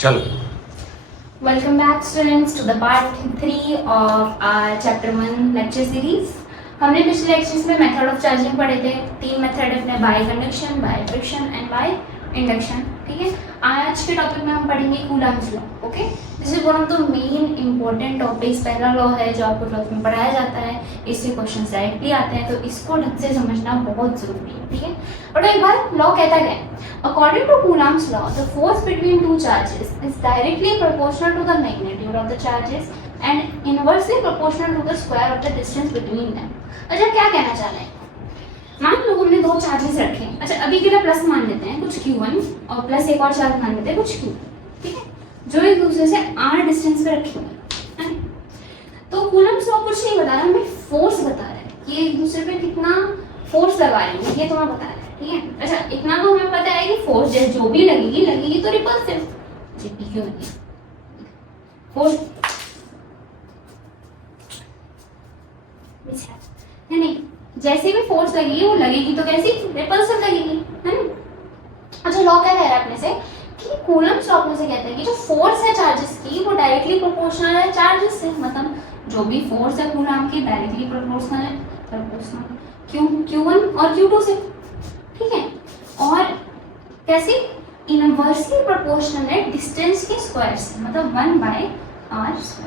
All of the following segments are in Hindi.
चलो। Welcome back students to the part 3 of our chapter 1 lecture series। हमने पिछले लेक्चर्स में मेथड ऑफ चार्जिंग पढ़े थे। तीन मेथड अपने bye conduction, by friction and by induction. ठीक है, आज के टॉपिक में हम पढ़ेंगे Coulomb's law. Okay, this is one of the main important topics. पहला लॉ है जो आपको क्लास में पढ़ाया जाता है, इससे क्वेश्चन डायरेक्टली आते हैं, तो इसको ढंग से समझना बहुत जरूरी है। ठीक है, और एक बार लॉ कहता क्या है? According to Coulomb's law, the force between two charges is directly proportional to the magnitude of the charges and inversely proportional to the square of the distance between them। अच्छा, क्या कहना चाह रहे हैं? मान लो हमने दो चार्जेस रखे। अच्छा, अभी के लिए प्लस मान लेते हैं कुछ Q1 और प्लस एक और चार्ज मान लेते हैं कुछ Q। ठीक है, जो एक दूसरे से r डिस्टेंस पे रखे हुए हैं। तो Coulomb's law कुछ नहीं बता रहा, हमें फोर्स बता रहा है कि एक दूसरे पे कितना फोर्स लगा रहे हैं, ये तुम्हें बता रहा है। ठीक है, अच्छा इतना तो हमें पता है कि फोर्स जो भी लगेगी तो रिपल्सिव। क्यों लगी फोर्स है नहीं, जैसे भी फोर्स लगेगी वो लगेगी तो कैसी? रिपल्सिव लगेगी, है ना। अच्छा, लॉ क्या कह रहा है अपने से कि कूलम्ब्स लॉ अपने से कहता है कि जो फोर्स है चार्जेस की वो डायरेक्टली प्रोपोर्शनल है चार्जेस से। मतलब जो भी फोर्स है कूलम्ब की डायरेक्टली प्रोपोर्शनल है Q1 और Q2 से। ठीक है, और कैसे? इनवर्सली प्रोपोर्शनल है डिस्टेंस के स्क्वायर से, मतलब 1/r²।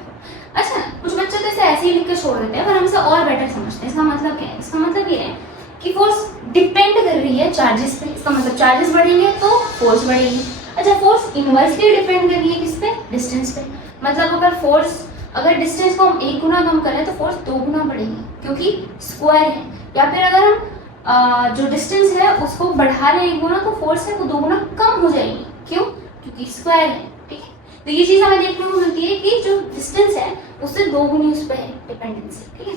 अच्छा, कुछ बच्चे तो इसे ऐसे ही लिख के छोड़ देते हैं, पर हम इसे और बेटर समझते हैं। इसका मतलब क्या है? इसका मतलब ये है कि फोर्स डिपेंड कर रही है चार्जेस पे। इसका मतलब चार्जेस बढ़ेंगे तो फोर्स बढ़ेगी। अच्छा, फोर्स इनवर्सली डिपेंड कर रही है किस पे? डिस्टेंस पे। मतलब अगर डिस्टेंस को हम 1 गुना कम करें तो फोर्स 2 गुना बढ़ेगी, क्योंकि स्क्वायर है। या फिर अगर हम जो डिस्टेंस है उसको बढ़ा रहे 1 गुना तो फोर्स है वो 2 गुना कम हो जाएगी। क्यों? क्योंकि स्क्वायर है। ठीक है, तो ये चीज हमें देखने को मिलती है कि जो डिस्टेंस है उससे 2 गुनी उस पर है डिपेंडेंसी। ठीक है,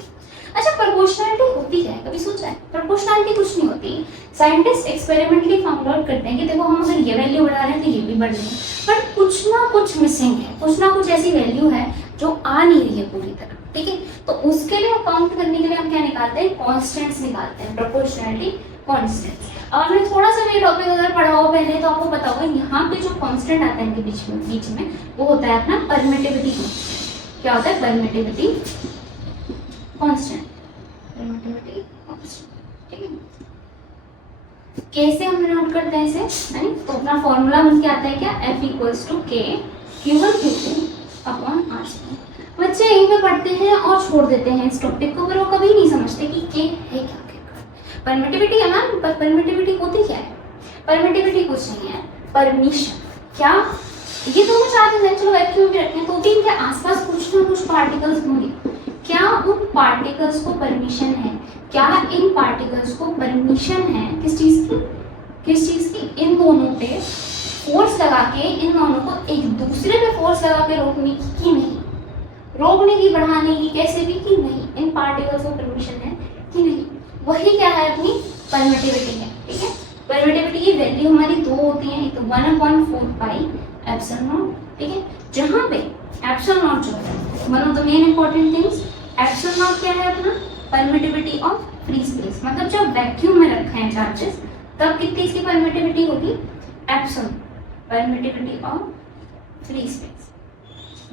अच्छा प्रोपोर्शनैलिटी होती है, कभी सोचा है? प्रोपोर्शनैलिटी कुछ नहीं होती। साइंटिस्ट एक्सपेरिमेंटली फाउंड आउट करते हैं कि देखो हम अगर ये वैल्यू बढ़ा रहे हैं तो ये भी बढ़ रही है, बट कुछ ना कुछ मिसिंग है, कुछ ना कुछ ऐसी वैल्यू है जो आ नहीं रही है पूरी तरह। ठीक है, तो उसके लिए काउंट करने के लिए हम क्या निकालते हैं? कांस्टेंट्स निकालते हैं, प्रोपोर्शनैलिटी कांस्टेंट्स। अब आपने थोड़ा सा ये टॉपिक अगर पढ़ा हो पहले तो आपको पता होगा यहाँ पे जो कांस्टेंट आता है इनके बीच में वो होता है अपना परमिटिविटी कांस्टेंट। क्या होता है? Permittivity constant. Permittivity constant. ठीक है, कैसे हम नोट करते हैं इसे? यानी तो अपना फॉर्मूला बन के आता है क्या? F = K Q1 Q2 upon r²। बच्चे यहीं पे पढ़ते हैं और छोड़ देते हैं इस टॉपिक को, पर वो कभी नहीं समझते कि के है क्या। परमिटिविटी है मैम, पर परमिटिविटी होती क्या है? परमिटिविटी कुछ नहीं है, परमिशन। क्या ये दोनों चार्जेस हैं, चलो वैक्यूम में रखते हैं, तो भी इनके आसपास कुछ ना कुछ पार्टिकल्स होंगे। क्या उन पार्टिकल्स को परमिशन है? क्या इन पार्टिकल्स को परमिशन है किस चीज की? किस चीज की? इन दोनों पे फोर्स लगा के, इन दोनों को एक दूसरे पे फोर्स लगा के रोकने की नहीं, रोकने की, बढ़ाने की, कैसे भी की नहीं। इन पार्टिकल्स को परमिशन है कि नहीं? वही क्या है? अपनी परमिटिविटी है। ठीक है, परमिटिविटी की वैल्यू हमारी दो होती है, एक तो 1/4πε0। ठीक है, जहाँ पे ε0 जो है one of the main important things, ε0 क्या है? अपना परमिटिविटी ऑफ फ्री स्पेस। मतलब जब वैक्यूम में रखे हैं चार्जेस तब कितनी इसकी परमिटिविटी होगी? ε, परमिटिविटी ऑफ फ्री स्पेस,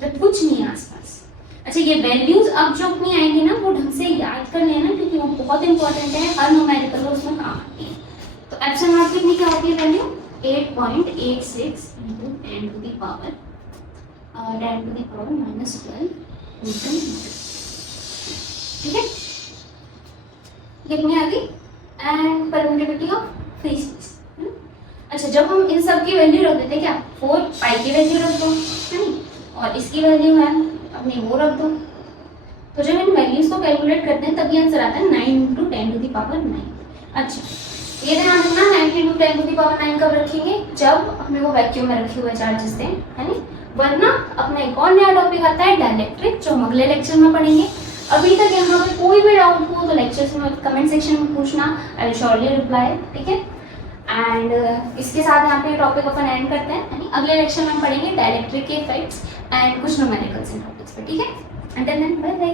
जब कुछ नहीं है आसपास। अच्छा, ये वैल्यूज अब जो अपनी आएंगी ना वो ढंग से याद कर लेना, क्योंकि वो बहुत इंपॉर्टेंट है, हर न्यूमेरिकल उसमें काम आती है। तो ε0 कितनी क्या होती है वैल्यू? 8.86 × 10⁻⁻⁻12 ठीक है, कितनी आ गई? And permittivity of free space. अच्छा, जब हम इन सब की वैल्यू रख देते क्या? 4π की वैल्यू रख दो, है नहीं, और इसकी वैल्यू है अपनी वो रख दो। तो जब इन वैल्यूज को कैलकुलेट करते हैं तभी आंसर आता है 9 × 10⁻⁹। अच्छा, ये ध्यान रखना, 9 × 10⁻⁹ कब रखेंगे? जब अपने को वैक्यूम में रखे हुए चार्जेस थे, है नहीं, वरना अपना एक और नया टॉपिक आता है डाइलेक्ट्रिक, जो हम अगले लेक्चर में पढ़ेंगे। अभी तक यहाँ पे कोई भी डाउट हो तो लेक्चर्स में कमेंट सेक्शन में पूछना, आई विल श्योरली रिप्लाई। ठीक है, एंड इसके साथ यहाँ पे टॉपिक अपन एंड करते हैं, यानी अगले लेक्चर में हम पढ़ेंगे डाइलेक्ट्रिक के इफेक्ट्स एंड कुछ न्यूमेरिकल्स इन टॉपिक्स पे। ठीक है, अंटिल देन बाय बाय।